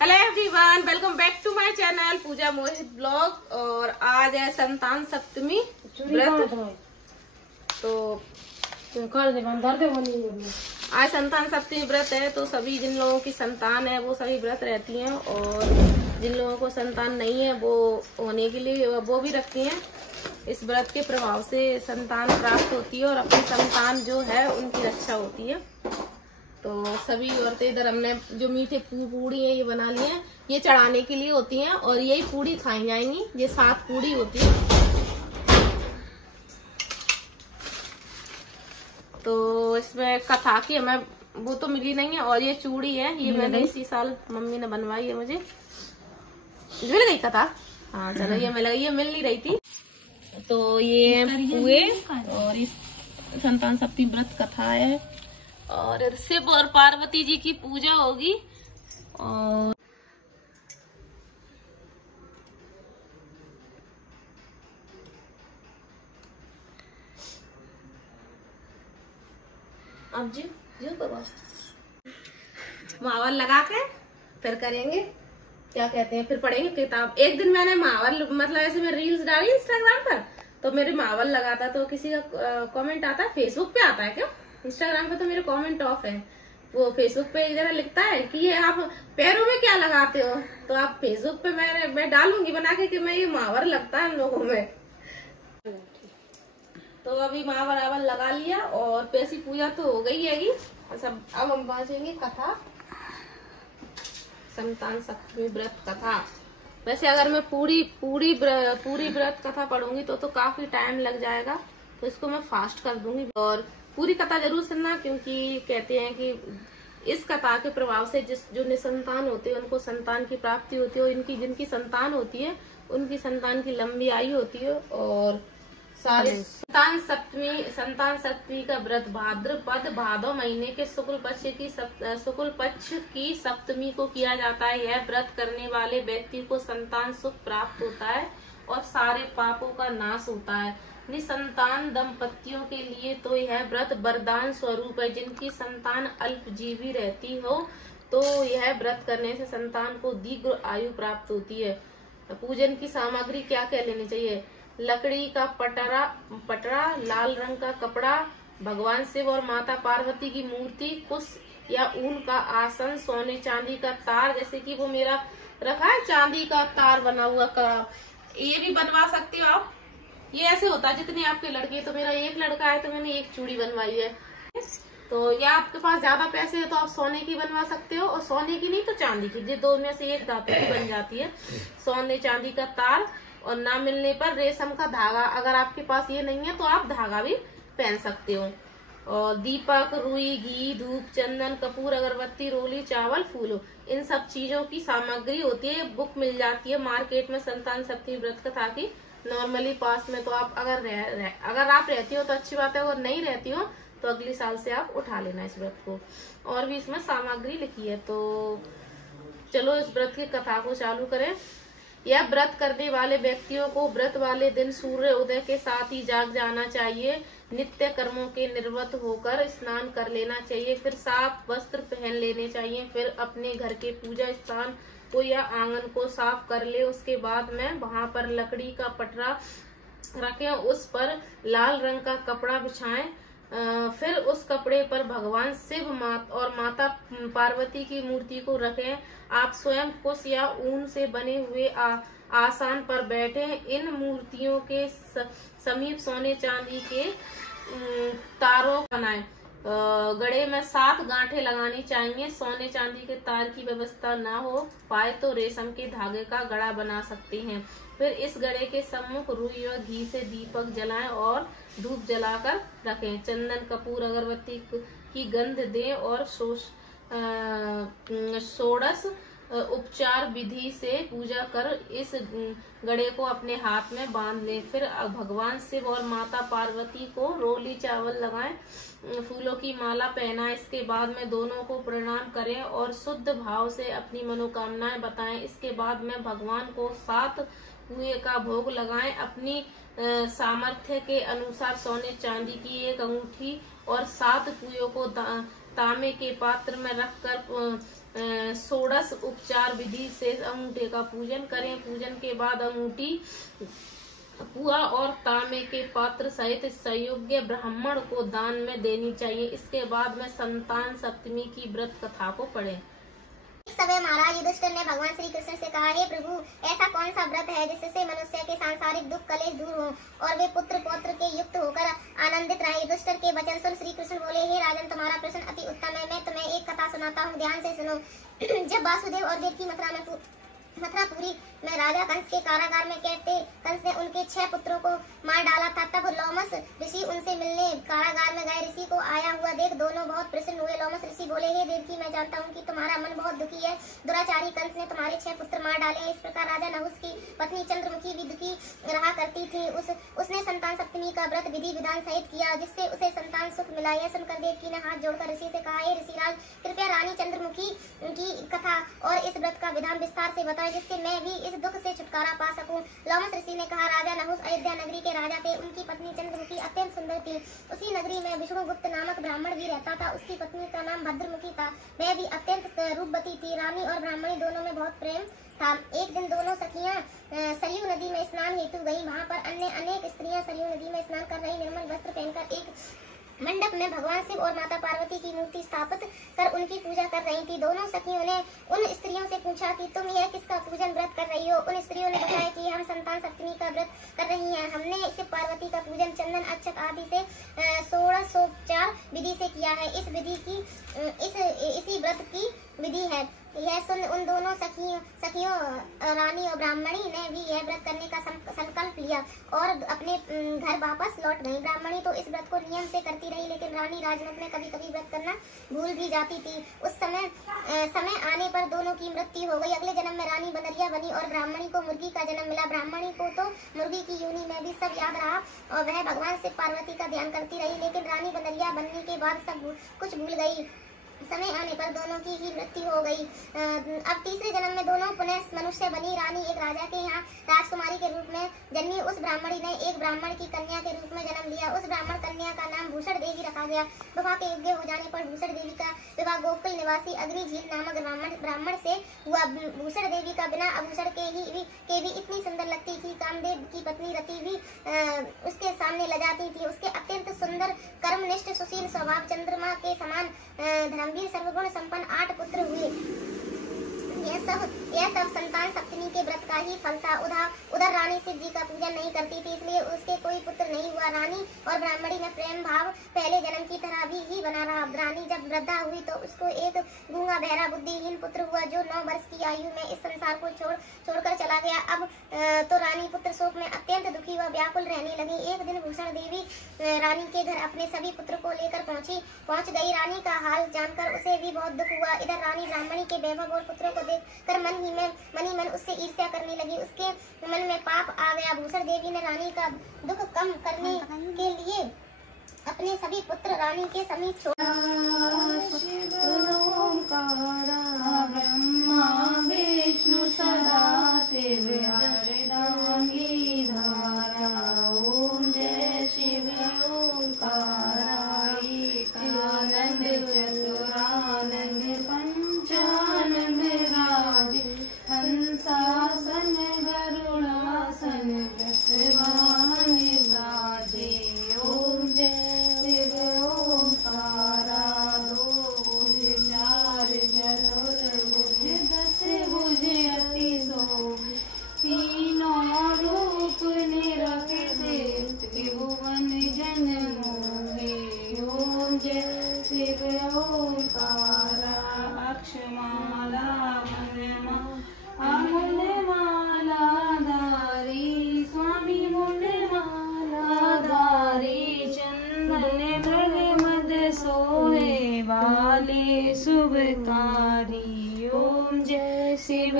Hello everyone, welcome back to my channel Pooja Mohit blog. और आज है संतान सप्तमी व्रत। तो आज संतान सप्तमी व्रत है, तो सभी जिन लोगों की संतान है वो सभी व्रत रहती हैं, और जिन लोगों को संतान नहीं है वो होने के लिए वो भी रखती हैं। इस व्रत के प्रभाव से संतान प्राप्त होती है और अपनी संतान जो है उनकी रक्षा होती है। तो सभी औरतें इधर हमने जो मीठे पूड़ी है ये बना ली है, ये चढ़ाने के लिए होती हैं और यही पूड़ी खाई जाएंगी। ये 7 पूड़ी होती है। तो इसमें कथा की हमें वो तो मिली नहीं है, और ये चूड़ी है, ये मैंने इसी साल मम्मी ने बनवाई है, मुझे मिल गई कथा। हाँ चलो, ये मिल नहीं रही थी। तो ये हुए और इस संतान सप्तमी व्रत कथा है, और शिव और पार्वती जी की पूजा होगी। और अब जी बाबा महावर लगा के फिर करेंगे, क्या कहते हैं, फिर पढ़ेंगे किताब। एक दिन मैंने महावर मतलब ऐसे मैं रील्स डाली इंस्टाग्राम पर, तो मेरे महावर लगा था, तो किसी का कमेंट आता है। फेसबुक पे आता है क्या? इंस्टाग्राम पे तो मेरे कमेंट ऑफ है। वो फेसबुक पे इधर लिखता है कि ये आप पैरों में क्या लगाते हो, तो आप फेसबुक पे मैं डालूंगी बना के कि मैं ये महावर लगता है हम लोगों में। तो अभी महावर लगा लिया और पैसी पूजा तो हो गई है सब। अब हम पहुंचेंगे कथा, संतान सप्तमी व्रत कथा। वैसे अगर मैं पूरी व्रत कथा पढ़ूंगी तो काफी टाइम लग जाएगा, तो इसको मैं फास्ट कर दूंगी। और पूरी कथा जरूर सुनना, क्योंकि कहते हैं कि इस कथा के प्रभाव से जो निसंतान होते हैं उनको संतान की प्राप्ति होती है, और जिनकी संतान होती है उनकी संतान की लंबी आयु होती है। और सारे संतान सप्तमी का व्रत भाद्रपद भादो महीने के शुक्ल पक्ष की सप्तमी को किया जाता है। यह व्रत करने वाले व्यक्ति को संतान सुख प्राप्त होता है और सारे पापों का नाश होता है। निसंतान दंपतियों के लिए तो यह व्रत वरदान स्वरूप है। जिनकी संतान अल्पजीवी रहती हो तो यह व्रत करने से संतान को दीर्घ आयु प्राप्त होती है। पूजन की सामग्री क्या क्या लेनी चाहिए? लकड़ी का पटरा, लाल रंग का कपड़ा, भगवान शिव और माता पार्वती की मूर्ति, कुश या ऊन का आसन, सोने चांदी का तार, जैसे कि वो मेरा रखा है चांदी का तार बना हुआ का, ये भी बनवा सकते हो आप। ये ऐसे होता है जितने आपके लड़के, तो मेरा एक लड़का है तो मैंने एक चूड़ी बनवाई है। तो या आपके पास ज्यादा पैसे है तो आप सोने की बनवा सकते हो, और सोने की नहीं तो चांदी की, ये 2 में से एक धातु की बन जाती है। सोने चांदी का तार, और ना मिलने पर रेशम का धागा। अगर आपके पास ये नहीं है तो आप धागा भी पहन सकते हो। और दीपक, रुई, घी, धूप, चंदन, कपूर, अगरबत्ती, रोली, चावल, फूल, इन सब चीजों की सामग्री होती है। बुक मिल जाती है मार्केट में संतान सप्तमी व्रत कथा की नॉर्मली पास में। तो आप अगर आप रहती हो तो अच्छी बात है, अगर नहीं रहती हो तो अगले साल से आप उठा लेना इस व्रत को। और भी इसमें सामग्री लिखी है। तो चलो इस व्रत की कथा को चालू करें। यह व्रत करने वाले व्यक्तियों को व्रत वाले दिन सूर्य उदय के साथ ही जाग जाना चाहिए। नित्य कर्मों के निवृत्त होकर स्नान कर लेना चाहिए, फिर साफ वस्त्र पहन लेने चाहिए। फिर अपने घर के पूजा स्थान को या आंगन को साफ कर ले। उसके बाद में वहां पर लकड़ी का पटरा रखें, उस पर लाल रंग का कपड़ा बिछाएं। फिर उस कपड़े पर भगवान शिव और माता पार्वती की मूर्ति को रखें। आप स्वयं कुश या ऊन से बने हुए आसन पर बैठे। इन मूर्तियों के समीप सोने चांदी के तारों बनाएं। गड़े में 7 गांठें लगानी चाहिए। सोने चांदी के तार की व्यवस्था ना हो पाए तो रेशम के धागे का गड़ा बना सकते हैं। फिर इस गड़े के सम्मुख रुई और घी से दीपक जलाएं और धूप जलाकर रखें। चंदन, कपूर, अगरबत्ती की गंध दें और षोडश उपचार विधि से पूजा कर इस गड़े को अपने हाथ में बांध लें। फिर भगवान शिव और माता पार्वती को रोली चावल लगाएं, फूलों की माला पहनाएं। इसके बाद में दोनों को प्रणाम करें और शुद्ध भाव से अपनी मनोकामनाएं बताएं। इसके बाद में भगवान को 7 कुएं का भोग लगाएं। अपनी सामर्थ्य के अनुसार सोने चांदी की 1 अंगूठी और 7 कुएं को तांबे के पात्र में रखकर षोडश उपचार विधि से अंगूठे का पूजन करें। पूजन के बाद अंगूठी पुआ और तांबे के पात्र सहित संयोग्य ब्राह्मण को दान में देनी चाहिए। इसके बाद में संतान सप्तमी की व्रत कथा को पढ़ें। समय महाराज युधिष्ठिर ने भगवान श्री कृष्ण से कहा, हे प्रभु, ऐसा कौन सा व्रत है जिससे मनुष्य के सांसारिक दुख कलेश दूर हो और वे पुत्र पौत्र के युक्त होकर आनंदित रहे। युधिष्ठिर के वचन सुन श्री कृष्ण बोले, हे राजन, तुम्हारा प्रश्न अति उत्तम है। मैं तुम्हें एक कथा सुनाता हूँ, ध्यान से सुनो। जब वासुदेव और देवकी मथुरापुरी में राजा कंस के कारागार में कहते कंस ने उनके 6 पुत्रों को मार डाला था, तब लोमस ऋषि उनसे मिलने कारागार में गए। ऋषि को आया हुआ देख दोनों बहुत प्रसन्न हुए। लोमस ऋषि बोले, हे देवकी, मैं जानता हूँ कि तुम्हारा मन बहुत दुखी है। दुराचारी कंस ने तुम्हारे 6 पुत्र मार डाले। इस प्रकार राजा नहुस की पत्नी चंद्रमुखी भी दुखी रहा करती थी। उसने संतान सप्तमी का व्रत विधि विधान सहित किया, जिससे उसे संतान सुख मिला। यह सुनकर देवकी ने हाथ जोड़कर ऋषि से कहा, हे ऋषिराज, कृपया रानी चंद्रमुखी की कथा और इस व्रत का विधान विस्तार से बताएं, जिससे मैं भी इस दुख से छुटकारा पा सकूं। लोमस ऋषि ने कहा, राजा नहुस अयोध्या नगरी के राजा थे। उनकी पत्नी चंद्रमुखी अत्यंत सुंदर थी। उसी नगरी में विष्णुगुप्त नामक ब्राह्मण भी रहता था। उसकी पत्नी का नाम भद्रमुखी था। वह भी अत्यंत रूपवती थी। रानी और ब्राह्मणी दोनों में बहुत प्रेम था। एक दिन दोनों सखियां सरयू नदी में स्नान हेतु गई। वहां पर अन्य अनेक स्त्रियां सरयू नदी में स्नान कर रही निर्मल वस्त्र पहनकर एक मंडप में भगवान शिव और माता पार्वती की मूर्ति स्थापित कर उनकी पूजा कर रही थी। दोनों सखियों ने उन स्त्रियों से पूछा कि तुम यह किसका पूजन व्रत कर रही हो। उन स्त्रियों ने बताया कि हम संतान सप्तमी का व्रत कर रही हैं। हमने शिव पार्वती का पूजन चंदन अक्षत आदि से 16 विधि से किया है। इस विधि की इसी व्रत की विधि है। यह सुन उन दोनों सखियों रानी और ब्राह्मणी ने भी यह व्रत करने का संकल्प लिया और अपने घर वापस लौट गई। ब्राह्मणी तो इस व्रत को नियम से करती रही, लेकिन रानी राजमत में कभी कभी व्रत करना भूल भी जाती थी। उस समय आने पर दोनों की मृत्यु हो गई। अगले जन्म में रानी बनरिया बनी और ब्राह्मणी को मुर्गी का जन्म मिला। ब्राह्मणी को तो मुर्गी की योनि में भी सब याद रहा और वह भगवान शिव पार्वती का ध्यान करती रही, लेकिन रानी बनरिया बनने के बाद सब कुछ भूल गई। समय आने पर दोनों की ही मृत्यु हो गई। अब तीसरे जन्म में दोनों पुनः मनुष्य बनी। रानी एक राजा के यहाँ राजकुमारी के रूप में जन्मी। उस ब्राह्मणी ने एक ब्राह्मण की कन्या के रूप में जन्म लिया। उस ब्राह्मण कन्या का नाम भूषण देवी रखा गया। विवाह के योग्य हो जाने पर भूषण देवी का विवाह गोकुल निवासी अग्निझील नामक ब्राह्मण से हुआ। भूषण देवी का बिना आभूषण के भी इतनी सुंदर लगती थी। कामदेव की पत्नी रति भी उसके सामने लजाती थी। उसके अत्यंत सुंदर कर्मनिष्ठ सुशील स्वभाव चंद्रमा के समान धर्मवीर सर्वगुण संपन्न 8 पुत्र हुए। यह सब संतान सप्तमी के व्रत का ही फल था। उधर रानी शिव जी का पूजन नहीं करती थी, इसलिए उसके कोई पुत्र नहीं हुआ। रानी और ब्राह्मणी में प्रेम भाव पहले जन्म की तरह ही बना रहा। रानी जब वृद्धा हुई तो उसको एक गूंगा बहरा बुद्धिहीन पुत्र हुआ, जो 9 वर्ष की आयु में इस संसार को छोड़कर चला गया। अब तो रानी पुत्र शोक में अत्यंत दुखी व व्याकुल रहने लगी। एक दिन भूषण देवी रानी के घर अपने सभी पुत्र को लेकर पहुंच गई। रानी का हाल जानकर उसे भी बहुत दुख हुआ। इधर रानी ब्राह्मणी के वैभव और पुत्रों को देखकर मन ही मन उससे ईर्ष्या करने लगी। उसके मन में पाप आ गया। भूषण देवी ने रानी का दुख कम करने के लिए अपने सभी पुत्र रानी के समीप छोड़ ब्रह्मा विष्णु सदा शिव हरदांगी धारा। ओम जय शिव ओंकारा। एकानंद चतुरानंद पंचानंद राज। हंसासन गरुड़ासन वृषभान साजे। ओम जय शिव ओंकारा। 2 भुज 4 चतुर्भुज 10 भुज अति शोभ। तीनों रूप निरखे त्रिभुवन जन मोहे। ओम जय शिव ओंकारा। अक्षमाला अमूल माला धारी। स्वामी मुंड माला धारी। चंदन मृग मद सोहे वाले शुभकारी। ओम जय शिव